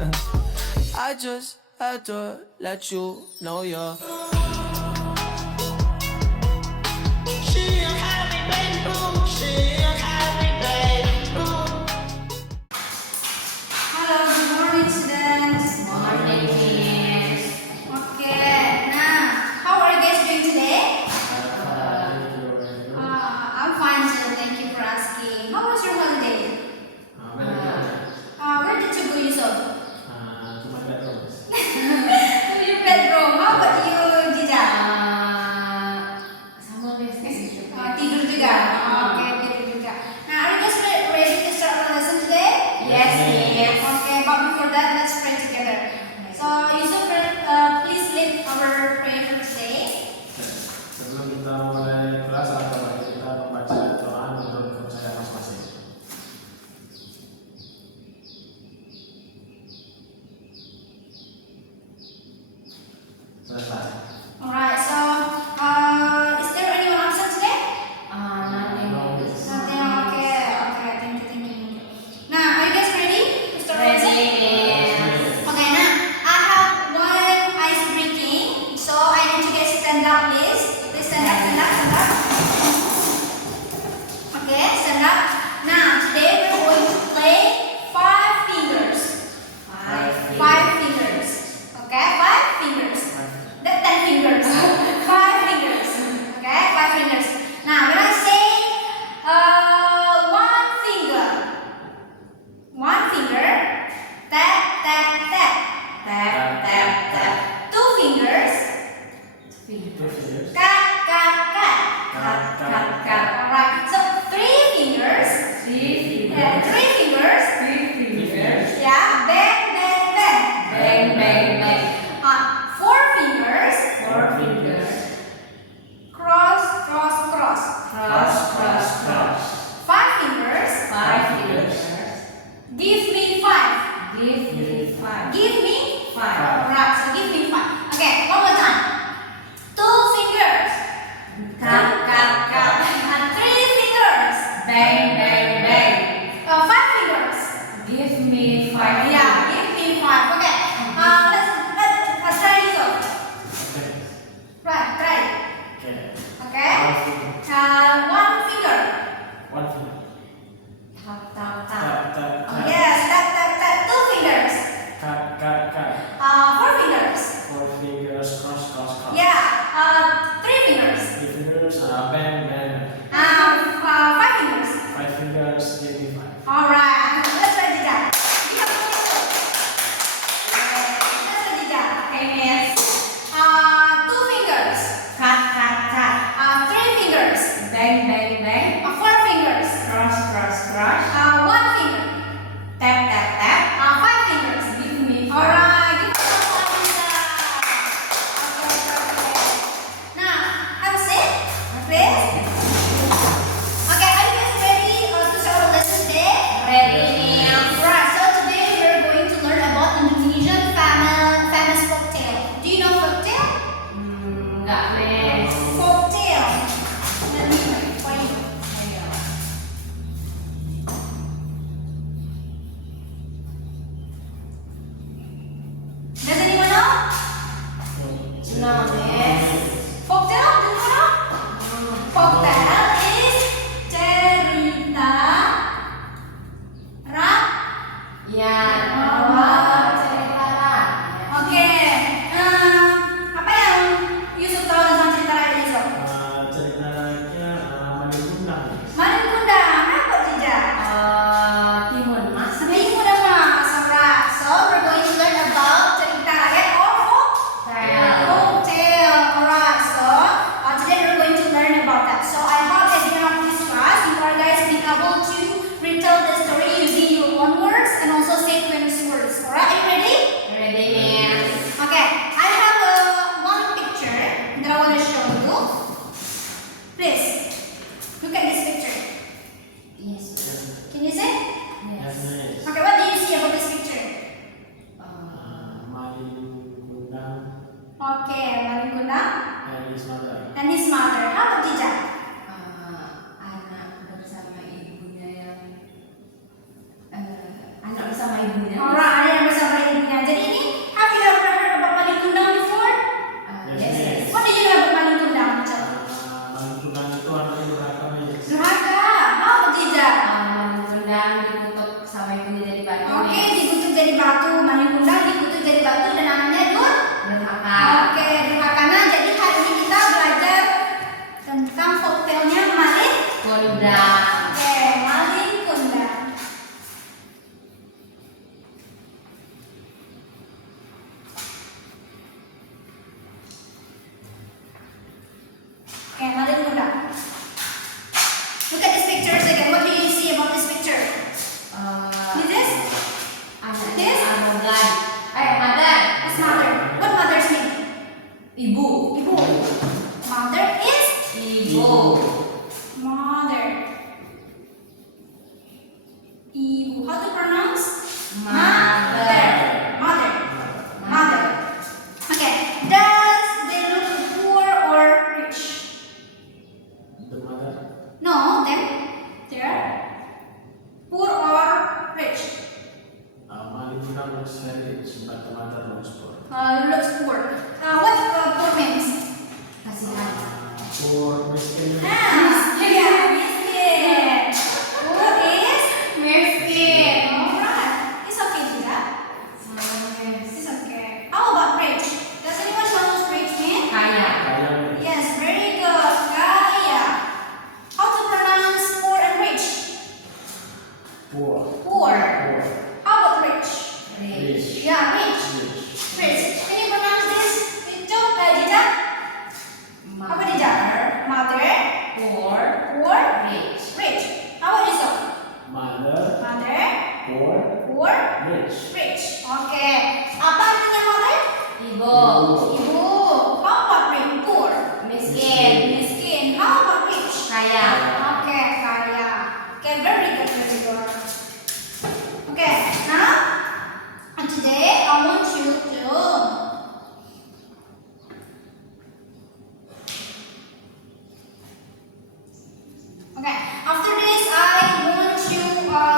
I just had to let you know you're. Halo, good morning students. Morning, Miss. Okay, now how are you guys doing today? I'm fine too. Thank you for asking. How was your holiday? Where did you go, Yusuf? To your bedroom. How about you, Jija? Sama Miss. Tidur juga. Okay, tidur juga. Now, are you guys ready to start our lesson today? Yes, Miss. Okay, but before that, let's pray together. So, Yusuf, please lead our prayer for today. Sebelum kita mulai kelas, mari kita membaca doa menurut kepercayaan masing-masing. Selesai. Alright, so is there anyone absent today? Nothing, Miss. Nothing. Okay, thank you. Now, are you guys ready to start our lesson? Ready, Miss. Okay, now I have one ice breaking, so I need you guys to stand up, please. Please stand up. Okay, stand up. Now, today we're going to play five fingers. Five fingers. Okay, five fingers. Not 10 fingers. 5 fingers. Okay, 5 fingers. Now, when I say one finger, tap, tap, tap. Tap, tap, tap. 2 fingers, Fingers. cut, cut, cut. Cut, cut, cut. Alright, so 3 fingers, 3 3 fingers. fingers, 3 fingers. yeah, bang, bang, bang. Bang, bang, bang. 4 fingers, 4 fingers. cross, cross, cross. Cross, cross, cross. 5 fingers, 5 fingers. give me 5. Give me 5. Give me 5. Alright, so give me 5. Okay, one more time. 2 fingers. Cut, cut, cut. And 3 fingers. Bang, bang, bang. 5 fingers. Give me 5. Yeah, give me 5. Okay. Let's try this out. Oke. Right, try. Oke. Okay. One finger. One finger. Tap, tap, tap. Tap, tap, tap. Yes, tap, tap, tap. 2 fingers. Cut, cut, cut. 4 fingers. 4 fingers, cross, cross, cross. Yeah. 3 fingers. 3 fingers, bang, bang. 5 fingers. 5 fingers, give me 5. Alright. Let's try this out. Let's try this out. Okay, Miss. 2 fingers. Cut, cut, cut. 3 fingers. Bang, bang, bang. 4 fingers. Cross, cross, cross. 1 finger. Tap, tap, tap. 5 fingers. Give me 5. Alright. Give me some Lisa. Okay. Now, have a seat, please. Okay, are you guys ready to start our lesson today? Ready, Miss. Right. So today we're going to learn about Indonesian famous folktale. Do you know folktale? Enggak, Miss. Folktale. Let me try it for you. Ayo. Does anyone know? No, Miss. Folktale? Do you know? Folktale is cerita Ya, Oh. cerita rakyat. Oke. Apa yang Yusuf tahu tentang cerita rakyat Yusuf? Ceritanya Malik Gundang. Mari Bunda, apa tidak? Timun Mas. Seminggu dah mas, alright. So we're going to learn about cerita rakyat or folktale. Alright. So today we're going to learn about that. So I hope at the end of this class you are guys being able to retell the story using your own words and also sequence words. Alright, are you ready? Ready, Miss. Okay, I have one picture that I want to show you. Please, look at this picture. Yes. Can you see? Yes. Yes. Okay, what do you see about this picture? Malik Gundang Okay, Malik Gundang and his mother. and his mother. How about Jija? Anak bersama ibunya yang anak bersama ibunya. Alright, ada yang bersama ibu Ibu. Ibu. Mother is Ibu. mother. Ibu. How to pronounce? Mother. Mother. Mother. Okay. Does they look poor or rich? The mother. No, them. They're poor or rich. Malin looks very rich, but the mother looks poor. Looks poor. What poor means? Kasihan. Poor, miskin. Yeah, miskin. Poor is Miskin. alright. It's okay, Jida. It's okay. How about rich? Does anyone know what rich mean? Kaya. Kaya. Yes, very good. Kaya. How to pronounce poor and rich? Poor. Poor. Poor. How about rich? Rich. Yeah, rich. Rich. Rich. Can you pronounce this? Itu, Jida. Apa Jida? Mother. Poor. Poor. Rich. Rich. How about this one? Mother. Mother. Poor. Poor. Rich. Rich. Oke. Apa artinya mother? Ibu. Ibu. How about rich? Poor. Miskin. Miskin. How about rich? Kaya. Oke, kaya. Oke, very good, very good. Oke, now today I want you to Okay, after this I want you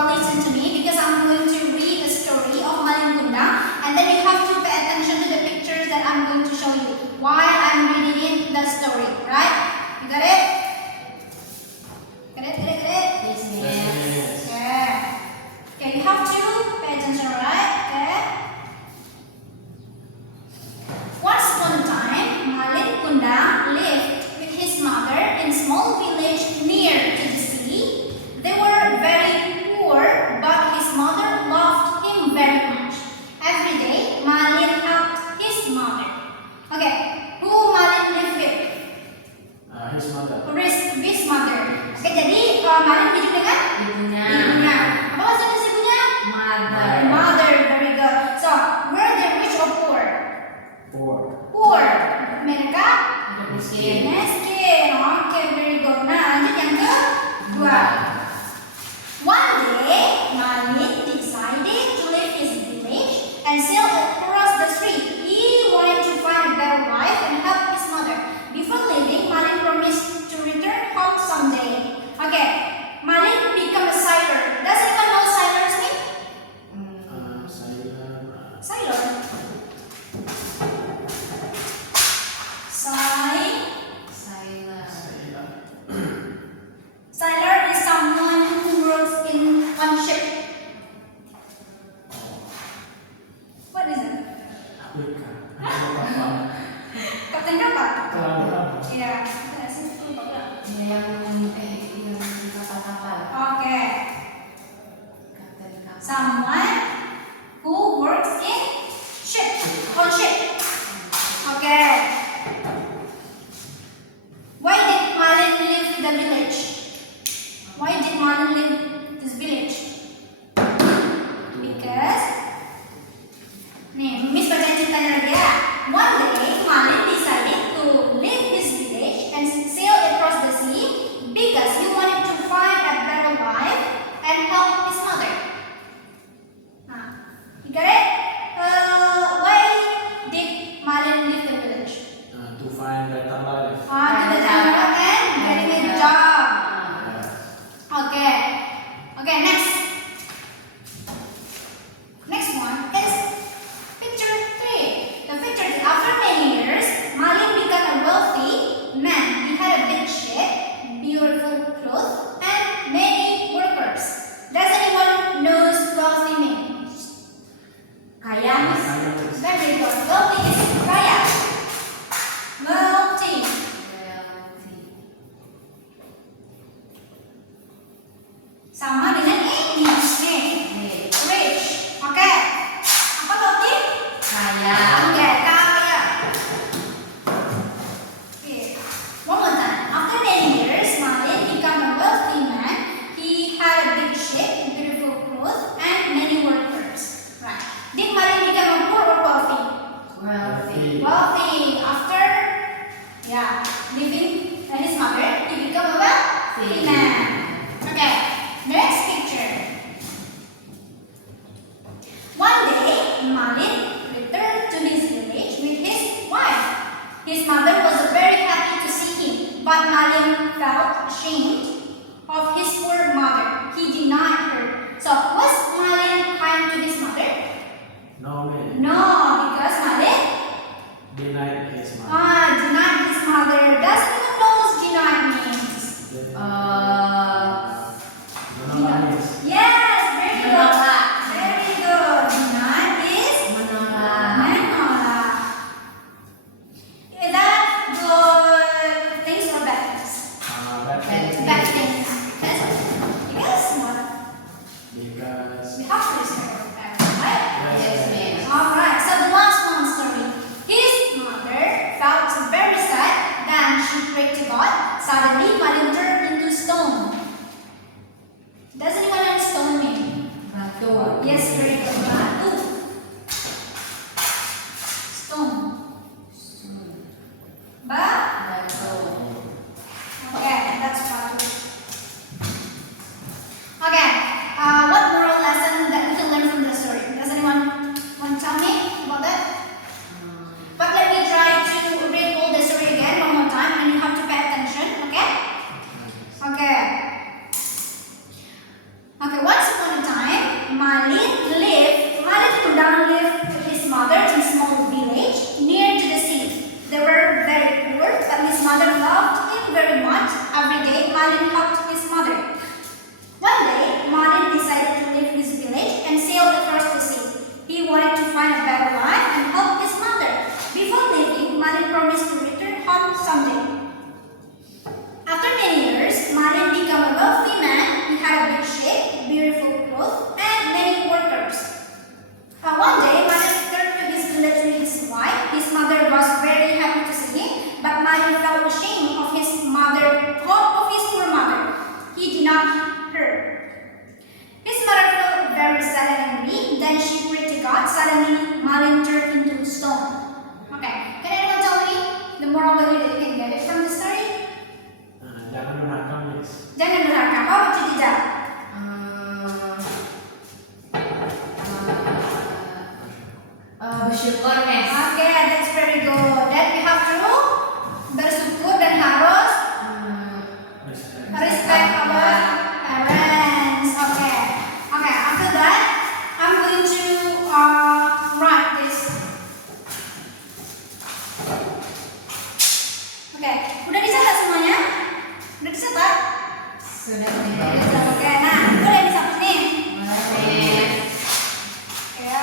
listen to me because I'm going to read the story of Malin Kundang and then you have to pay attention to the pictures that I'm going to show you while I'm reading the story, right? You got it? Got it? Got it? Got it? Yes, miss. Yes. Okay. Okay, you have to pay attention, right? Okay. Once upon a time, Malin Kundang lived with his mother in a small village near to the sea. They were very poor, but his mother loved him very much. Every day, Malin helped his mother. Okay, who Malin lived with? His mother. Who is his mother? Oke, jadi Malin hidup dengan Ibunya. ibunya. Apa bahasa Inggris ibunya? Mother. Mother, very good. So, were they rich or poor? Poor. Poor. Mereka Hidup miskin. miskin. Oke, very good. Nah, lanjut yang kedua. One day, Malin decided to leave his village and sail across the street. He wanted to find a better life and help his mother. Before leaving, Malin promised to return home someday. Okay, Malin become a sailor. Does anyone know sailors mean? Sailor. Sailor. Sailor. Sailor is someone who works on ship. What is it? Afrika. Kapal. Kapten kapal? Pelabuhan. Iya. Ada sih, lupa pula. Yang kapal-kapal. Oke. Kapten kapal. Someone who works in ship. On ship. Okay. Why did Malin leave the village? Why did Malin leave this village? Because nih, Miss bacain ceritanya lagi ya. One day, Malin decided to leave his village and sail across the sea because he wanted to find a better life and help his mother. Nah, you got it? Why did Malin leave the village? To find better life. To the town and getting a job. Okay. Okay, next. Next one is picture 3. The picture is after many years, Malin became a wealthy man. He had a big ship, beautiful clothes, and many workers. Does anyone knows wealthy means? Kaya, miss. Very good. Wealthy is kaya. Wealthy. Wealthy. Sama dengan ini. Nih. Rich. Rich. Oke. Apa wealthy? Kaya. Oke, kaya. Oke. One more time. After many years, Malin became a wealthy man. He had a big ship, beautiful clothes, and many workers. Right. Did Malin become a poor or wealthy? Wealthy. Wealthy. After Yeah, leaving his mother, he become a wealthy man. Okay, next picture. One day, Malin returned to his village with his wife. His mother was very happy to see him, but Malin felt ashamed of his poor mother. He denied her. So, was Malin kind to his mother? No way. No, because Malin Denied his mother. denied his mother. Does anyone know what denied means? Menolak. Yes, very good. Menolak. Very good. Denied is Menolak. menolak. Is that good things or bad things? Bad things. Because what? Because We have to respect our parents, right? Yes, ma'am. Alright, so the last one story. His mother felt very sad, then she prayed to God. Suddenly, Malin turned into stone. Does anyone know what stone mean? Batu. Yes, very good. Batu. Stone. Ba? Batu. Okay, that's batu. Okay, what moral lesson that we can learn from the story? Does anyone want to tell me about that? But let me try to read all the story again one more time, and you have to pay attention, okay? Okay. Okay, once upon a time, Malin could down lived with his mother in a small village near to the sea. They were very poor, but his mother loved him very much. Every day, Malin helped his mother. One day, Malin decided to leave his village and sail across the sea. He wanted to find a better life and help his mother. Before leaving, Malin promised to return home someday. After many years, Malin became a wealthy man. He had a big ship, beautiful clothes, and many workers. One day, Malin returned to his village with his wife. His mother was very happy to see him, but Malin felt ashamed of his poor mother. He denied her. His mother felt very sad and angry. Then she prayed to God. Suddenly, Malin turned into stone. Okay, can anyone tell me the moral value that you can get it from the story? jangan menakam, Miss. Jangan durhaka. How about you, Tija? Bersyukur, Miss. Okay, that's very good. Then we have to bersyukur dan harus respect our parents. Okay. Okay, after that, I'm going to write this. Okay, udah dicatat semuanya? Udah dicatat? Sudah, Miss. Oke, nah, itu udah dicatat nih. Boleh. Ya.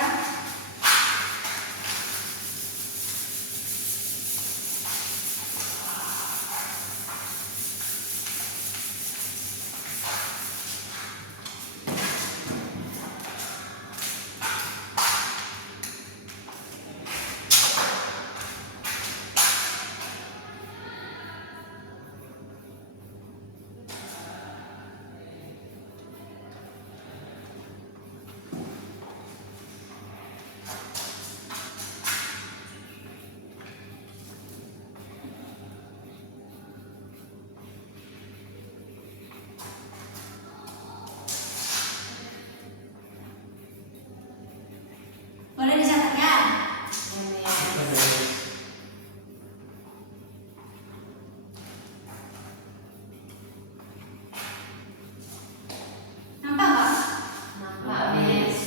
Boleh dicatat ya? Nampak nggak? Nampak, Miss.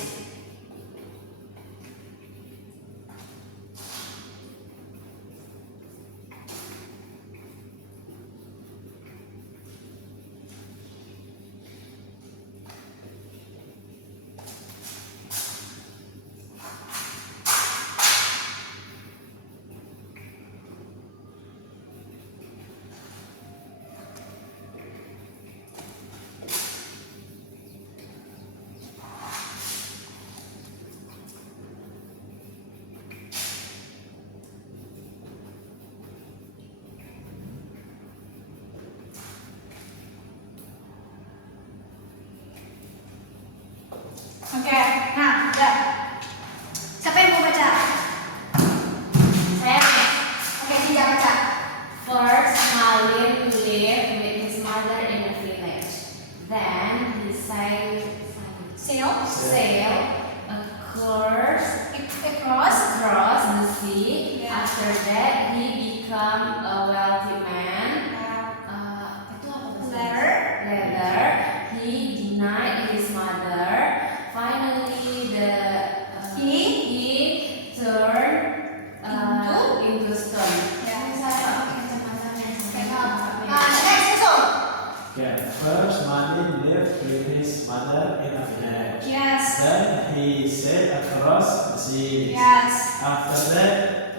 Oke, nah udah. Siapa yang mau baca? Saya, Miss. Oke, Tija baca. For after that he become a wealthy man. Itu apa bahasa? Later he denied his mother. Finally he turned into stone. Saya pakai kacamata yang Next, so. Okay. First, Martin lived with his mother in a village. Yes. Then he sailed across the sea. Yes. After that,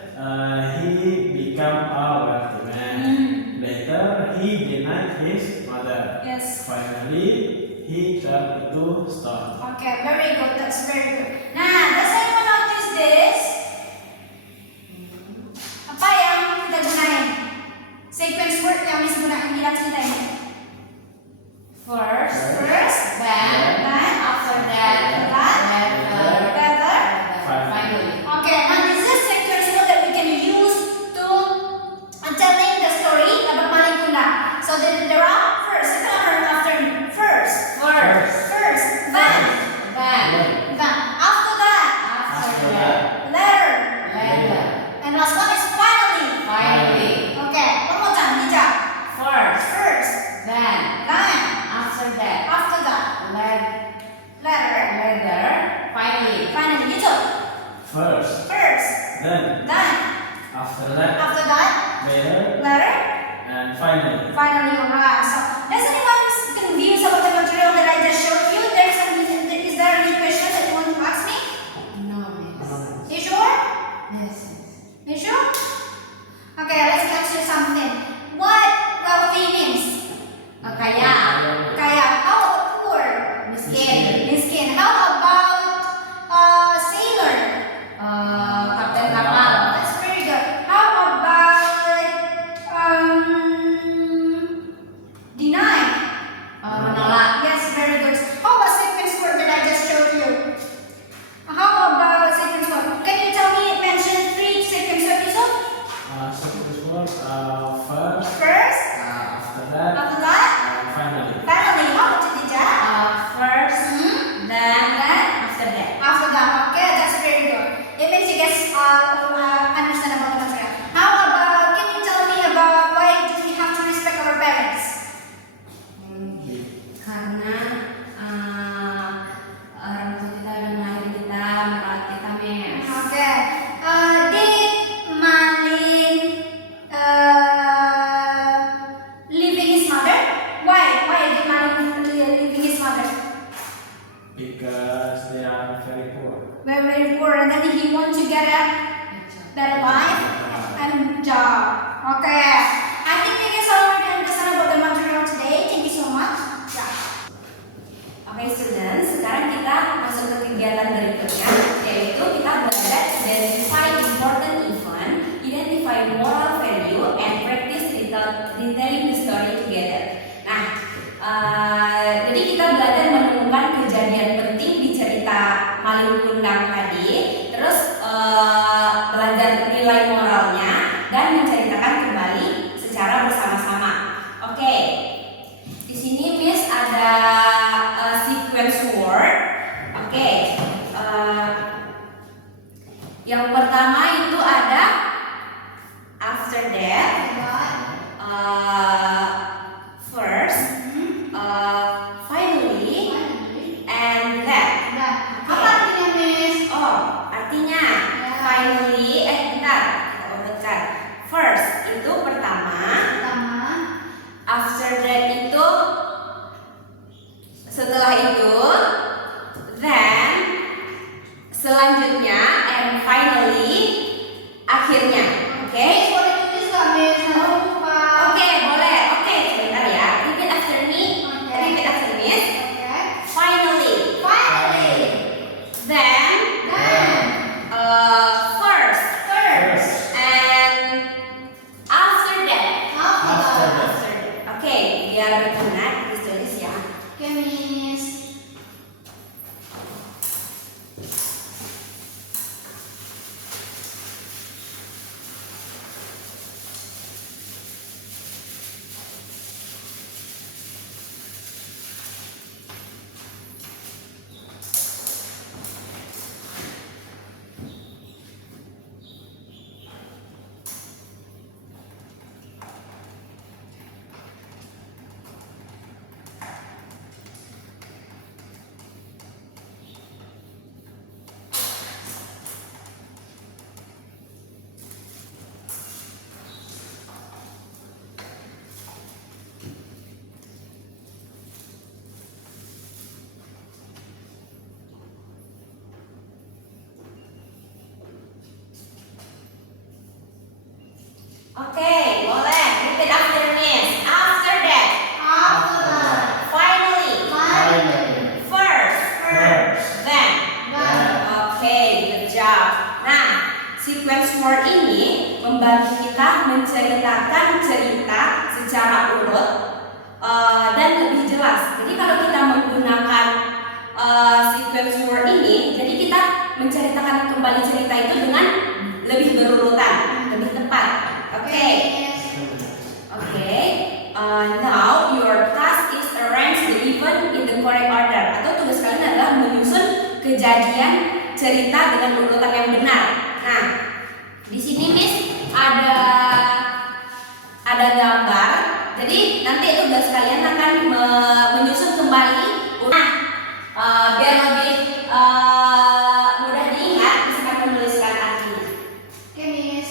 he became a wealthy man. Later, he denied his mother. Yes. Finally, he turned into stone. Okay, very good. That's very good. Nah, does anyone notice this? Apa yang kita gunain? Sequence word yang bisa gunakan di cerita ini. First, Then, after that, letter. finally. Okay, now this is sequence word that we can use to telling the story about Malin Kundang. So there are first, after first, then, after that, letter, and last one is finally. Okay, one more time, Nija. First, then, after that, letter, finally, gitu. First, First, then, then, after that, later, letter, and finally. alright. So, does anyone confused about the material that I just showed you? Is there any question that you want to ask me? No, miss. You sure? Yes. You sure? Okay, let's ask you something. What wealthy means? Kaya. Kaya. How about poor? Miskin. How about sailor? Kapten kapal. That's very good. How about deny? Menolak. Yes, very good. How about sequence word that I just showed you? How about sequence word? Can you tell me, mention 3 sequence word, Yusuf? Sequence word, First, after that, after that, finally. finally. How about you, Dija? First, then, after that. After that, okay, that's very good. It means you guys understand about the material. How about, can you tell me about why do we have to respect our parents? Karena orang tua kita udah ngelahirin kita, merawat kita, Miss. Okay. Did Malin leaving his mother? Why? Why did Malin leaving his mother? Because they are very poor. Very poor, and then he want to get a better life and job. Okay. I think you guys already understand about the material today. Thank you so much. Oke, students, sekarang kita masuk ke kegiatan berikutnya, yaitu kita belajar identify important event, identify moral value, and practice retelling the story together. Nah, jadi kita belajar menemukan kejadian penting di cerita Malin Kundang tadi, terus belajar nilai moralnya dan menceritakan kembali secara bersama-sama. Oke, di sini Miss ada sequence word. Oke, yang pertama itu ada after that, first, finally, and that. Apa artinya, Miss? Oh, artinya finally, bentar, kita urutkan. First itu pertama, after that itu setelah itu, then selanjutnya, and finally akhirnya. Oke? Boleh tulis nggak, Miss? Jangan lupa. Oke, boleh. Oke, sebentar ya. Repeat after me. Repeat after me. Finally. Then. First. And after that. Oke, biar benar ditulis ya. Oke, Miss. Okay, boleh. Repeat after Miss. After that. After that. Finally. Finally. First. Then. Then. Okay, good job. Nah, sequence word ini membantu kita menceritakan cerita secara urut dan lebih jelas. Jadi kalau kita menggunakan sequence word ini, jadi kita menceritakan kembali cerita itu dengan lebih berurutan, lebih tepat. Okay. Now your task is arrange the event in the correct order. Atau tugas kalian adalah menyusun kejadian cerita dengan urutan yang benar. Nah, di sini Miss ada gambar. Jadi nanti tugas kalian akan menyusun kembali. Nah, biar lebih mudah diingat, Miss akan menuliskan artinya. Oke, Miss.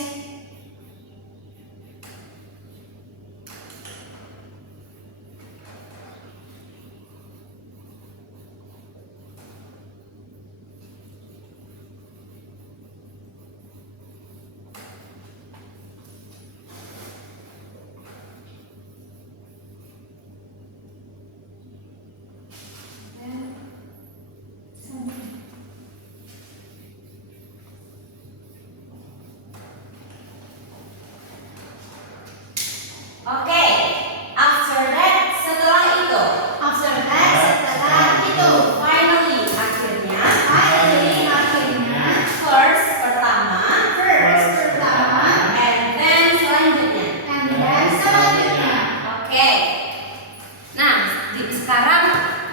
Oke, after that, setelah itu, After that, setelah itu. finally, akhirnya, Akhirnya. first pertama, First pertama. and then selanjutnya. And then selanjutnya. Oke. Nah, sekarang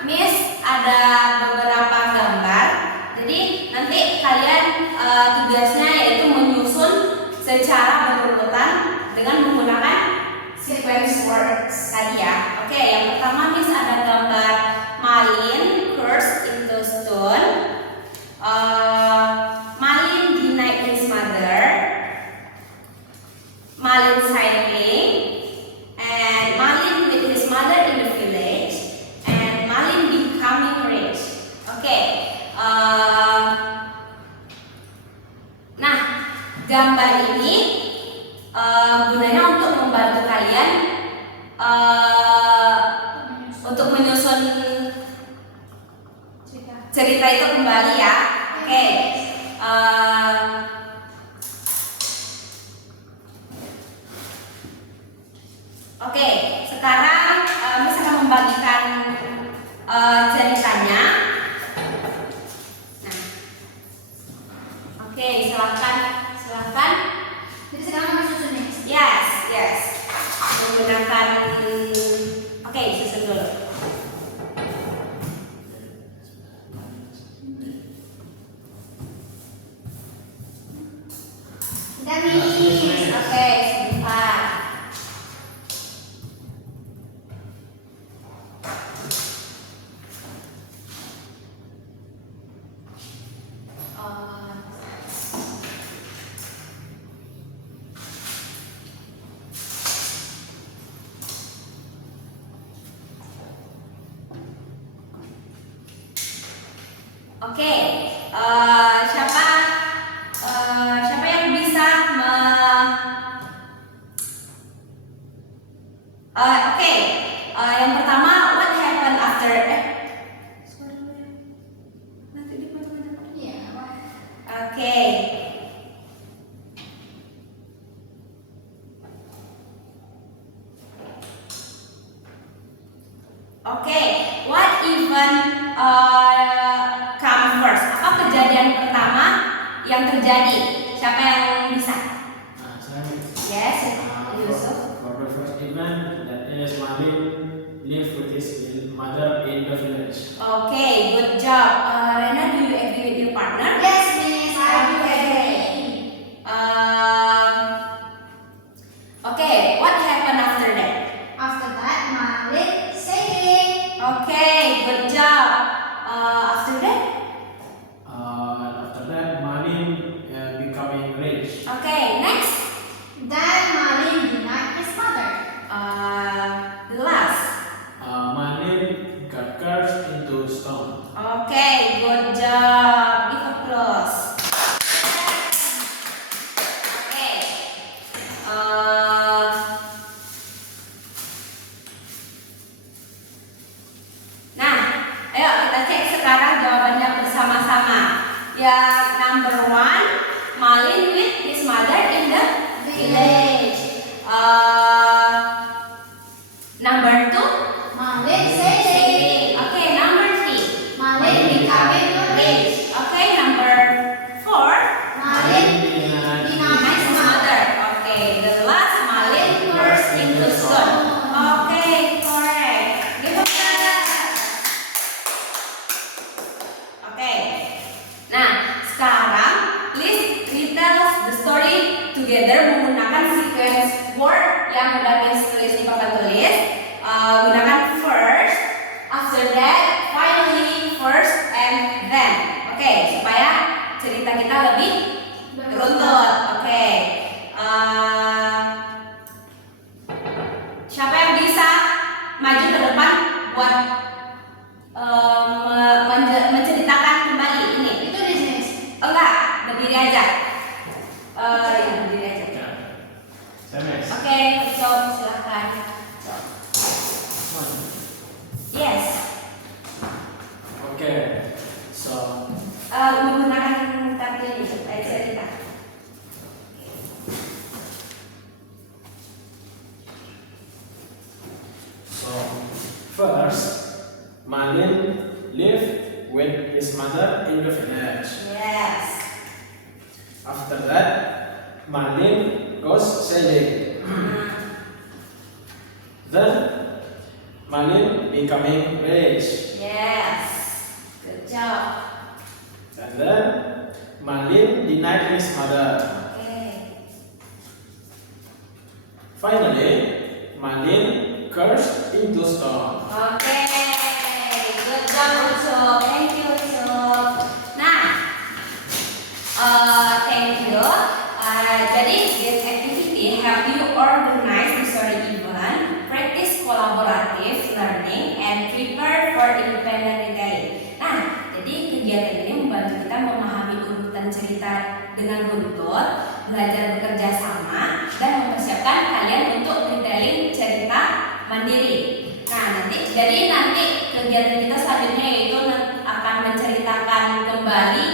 Miss ada beberapa gambar. Jadi nanti kalian tugasnya yaitu menyusun secara berurutan dengan menggunakan sequence words tadi ya. Oke, yang pertama Miss ada gambar Malin cursed into stone. Malin denied his mother. Malin sailing, and Malin with his mother in the village, and Malin becoming rich. Oke, nah gambar ini gunanya untuk membantu kalian untuk menyusun cerita itu kembali ya. Oke. Oke, sekarang Miss akan membagikan ceritanya. Nah, oke, silahkan. Jadi sekarang kami susun nih. Yes. Menggunakan, oke, susun dulu. Udah, Miss. Oke, sebentar. Oke, siapa yang bisa oke, yang pertama, what happened after nanti di mana-mana. Iya. Oke. Oke, what event come first? Apa kejadian pertama yang terjadi? Siapa yang bisa? Yes, Yusuf. For the first event, that is Malin lived with his mother in the village. Okay, good job. Rena, do you agree with your partner? Yes, Miss. I agree. Okay, what happened after that? After that, Malin sailing. Okay, good job. After that? After that, Malin becoming rich. Okay, next. Then Malin denied his mother. The last. together menggunakan sequence word yang udah tulis di papan tulis. Gunakan first, after that, finally, first, and then. Oke, supaya cerita kita lebih beruntut. Oke. Siapa yang bisa maju ke depan buat menceritakan kembali ini? Itu di sini. Enggak, berdiri aja. Ya, berdiri aja. Semes. Oke, Cob, silahkan. Cob. Yes. Okay. So Menggunakan kartu ini supaya cerita. first, Malin lived with his mother in the village. Yes. After that, Malin goes sailing. Then Malin becoming rich. Yes. Good job. And then Malin denied his mother. Okay. Finally, Malin cursed into stone. Okay. Good job, Ucup. Thank you, Ucup. Nah, thank you. Jadi this activity help you organize the story event, practice collaborative learning, and prepare for independent retelling. Nah, jadi kegiatan ini membantu kita memahami urutan cerita dengan runtut, belajar bekerja sama, dan mempersiapkan kalian untuk retelling cerita mandiri. Nah, nanti kegiatan kita selanjutnya yaitu akan menceritakan kembali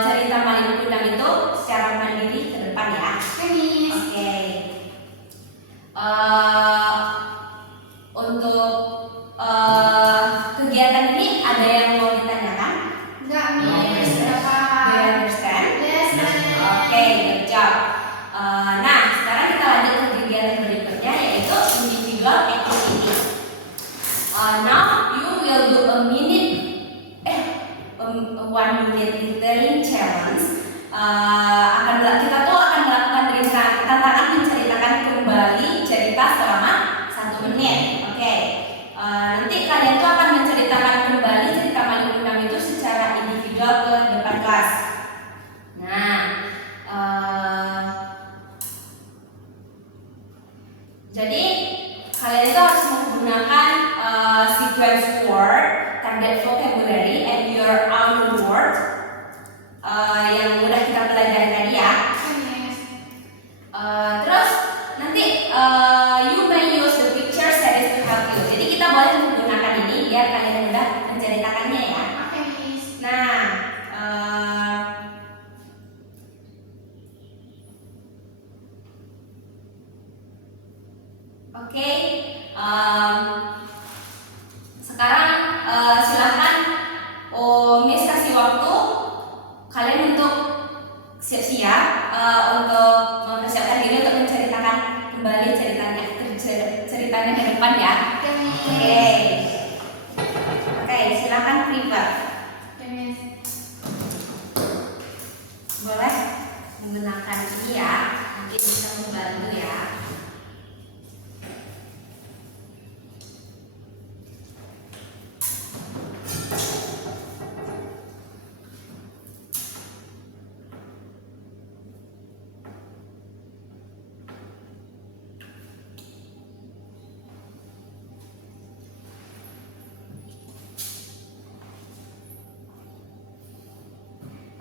cerita Malin Kundang itu secara mandiri ke depan ya. Oke. Untuk kegiatan ini ada yang mau ditanyakan? Enggak, Miss. Do you understand? Yes, Oke, good job. Nah, sekarang kita lanjut ke kegiatan berikutnya yaitu individual activity. Now you will do a 1 minute retelling challenge. Kita akan melakukan tantangan menceritakan kembali cerita selama 1 menit. Oke. Nanti kalian tuh akan menceritakan kembali cerita Malin Kundang itu secara individual ke depan kelas. Nah, jadi kalian itu harus menggunakan sequence word, target vocabulary, and your own word yang udah kita pelajari tadi ya. Terus nanti you may use the picture series to help you. Jadi kita boleh menggunakan ini biar kalian mudah menceritakannya ya. Nah, oke. Sekarang silakan Miss kasih waktu kalian untuk siap-siap untuk mempersiapkan diri untuk menceritakan kembali ceritanya ke depan ya. Oke, silakan prepare. Boleh menggunakan ini ya, nanti bisa membantu ya.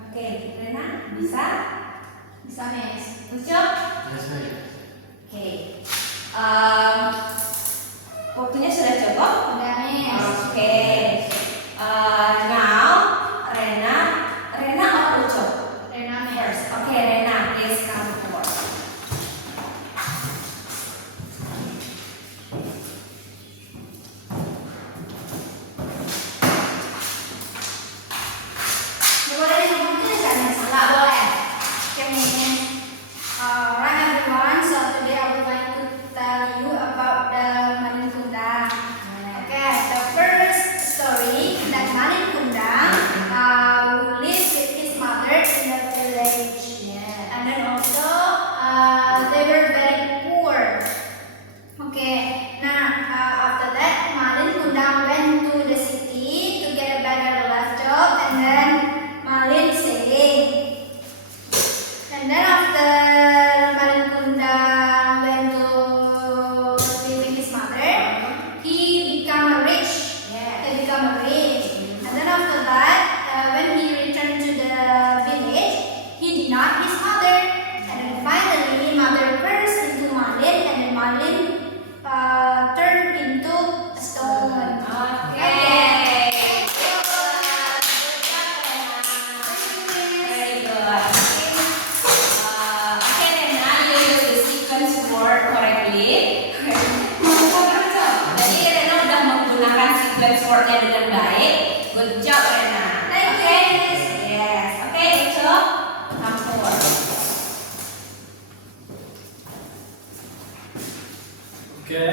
Oke, Rena bisa? Bisa, Miss. Ucup? Yes, ma'am. Oke. Waktunya sudah cukup? Udah, Miss. Oke. Now Rena or Ucup? Rena, Miss. First. Oke, Rena, please come forward. Boleh disebut tulisan, Miss? Nggak boleh. Oke, Miss. Alright, everyone. So today I would like to tell you about the Malin Kundang. And then after Malin Kundang went to live with his mother, he become rich. He become rich. And then after that, when he returned to the village, he denied his mother. And then finally, mother cursed into Malin, and then Malin turned into a stone. Okay. Very good. Okay, then now you use the sequence word correctly. Jadi Rena udah menggunakan sequence wordnya dengan baik. Good job Rena. Thank you. Okay. Yes. Okay, itu campur. Okay.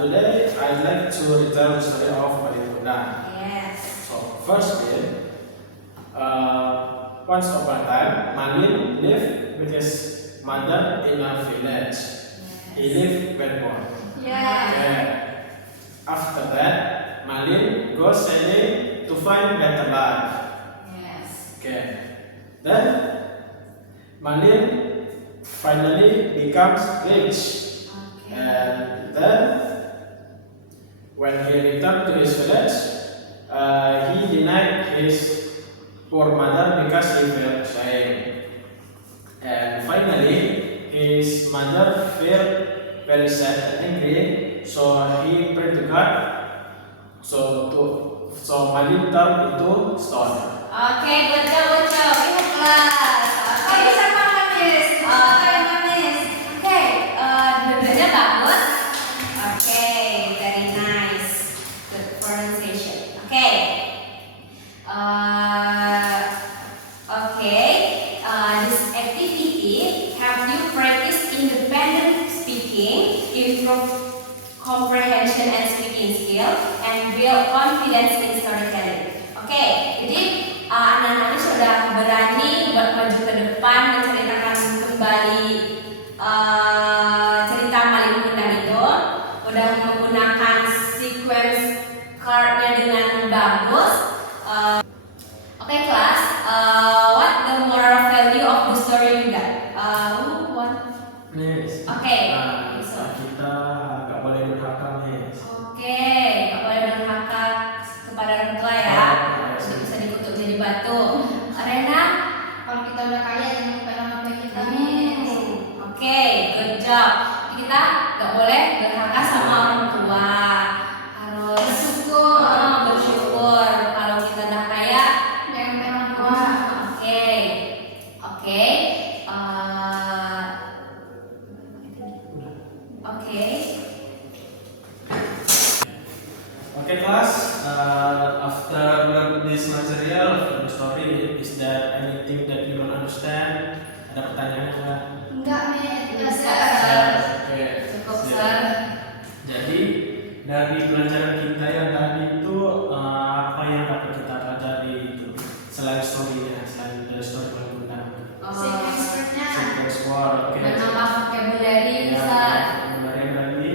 Today I'd like to retell the story of Malin Kundang. Yes. So firstly, once upon a time, Malin lived with his mother in a village. He lived very poor. Yeah. Okay. After that, Malin goes sailing to find better life. Yes. Okay. Then Malin finally becomes rich. Okay. And then when he returned to his village, he denied his poor mother because he felt shame. And finally, his mother felt very sad and angry, so he prayed to God. So Malin turned into stone. Okay, good job, good job. Lihat kelas. Oh, bisa manis. Manis. Okay, dua-duanya bagus. Okay, very nice. Good pronunciation. Okay. Okay. This activity help you practice independent speaking, improve comprehension and speaking skill, and build confidence in storytelling. Oke, jadi anak-anak ini sudah berani buat maju ke depan menceritakan kembali cerita Malin Kundang itu, udah menggunakan sequence cardnya dengan bagus. Oke, kelas, what the moral value of the story you got? Who want? Yes. Oke, Kita nggak boleh durhaka, Miss. Oke, nggak boleh durhaka kepada orang tua ya. Jadi bisa dikutuk jadi batu. Rena, Kalau kita udah kaya, jangan lupa nama baik kita, Miss. Oke, good job. Jadi kita nggak boleh durhaka sama orang tua. Harus Bersyukur. bersyukur. Kalau kita udah kaya, Jangan lupa orang tua. oke, oke, oke. Okay, class. After learn this material from the story, is there anything that you don't understand? Ada pertanyaan nggak? Enggak, Miss. Enggak, Sir. Oke. Cukup, Sir. Jadi dari pelajaran kita yang tadi itu apa yang dapat kita pelajari itu selain story-nya, selain dari story Malin Kundang. Sequence word-nya. Sequence word, oke. Menambah vocabulary Ya, bisa. kemarin lagi.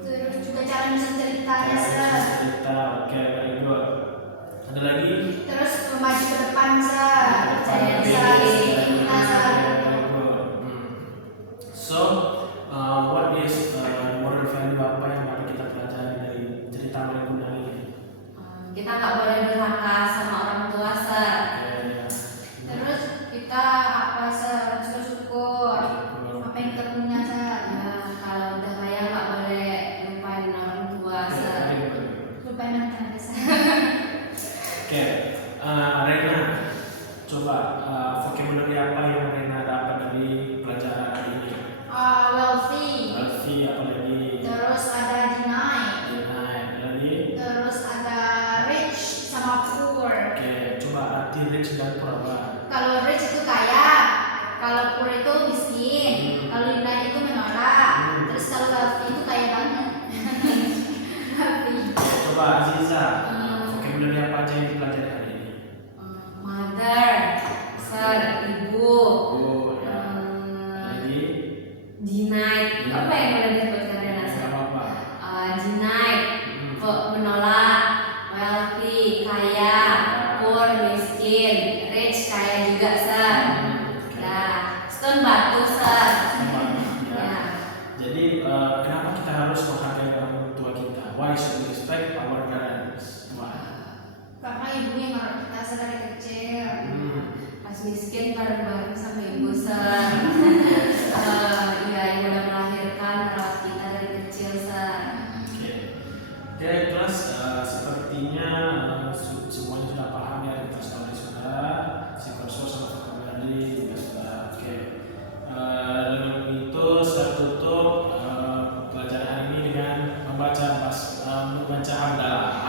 Terus juga cara nyusun ceritanya, Sir. Cerita, oke, very good. Ada lagi? Terus maju ke depan, Sir. Percaya Oke. diri kita, Sir. Very good. So, what is moral value apa yang dapat kita pelajari dari cerita Malin Kundang ini? Kita nggak boleh durhaka sama orang tua, Sir. Ya. Terus kita apa, Sir? Harus bersyukur. Apa yang kita punya, Sir. Ya, kalau udah kaya nggak boleh lupain orang tua, Sir. Lupain mantan, Sir. Oke, Rena, coba vocabulary apa yang Rena dapat dari pelajaran hari ini? Wealthy. Wealthy, apa lagi? Terus ada deny. Deny, lagi? Terus ada rich sama poor. Oke, coba arti rich dan poor apa? Kalau rich itu kaya, kalau poor itu miskin, kalau deny itu menolak. Terus kalau wealthy itu kaya banget. Wealthy. Coba Aziza, vocabulary apa aja yang dipelajari hari ini? Mother, Sir, ibu. Oh, ya. Lagi? Denied. Apa yang boleh disebutkan Rena, Sir? Apa apa? Denied, menolak. Wealthy, kaya. Poor, miskin. Rich, kaya juga, Sir. miskin bareng-bareng sama ibu San. Iya, ibu udah melahirkan, merawat kita dari kecil San. Oke, kelas sepertinya semuanya sudah paham ya, kita sudah Sekurso sama vocabulary juga sudah. Oke, dengan itu saya tutup pelajaran hari ini dengan membaca hamdalah.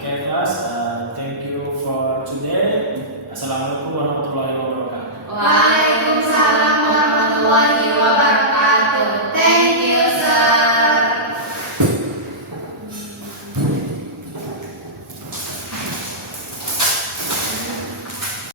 Oke kelas, thank you for today. Assalamualaikum warahmatullahi wabarakatuh. Wah.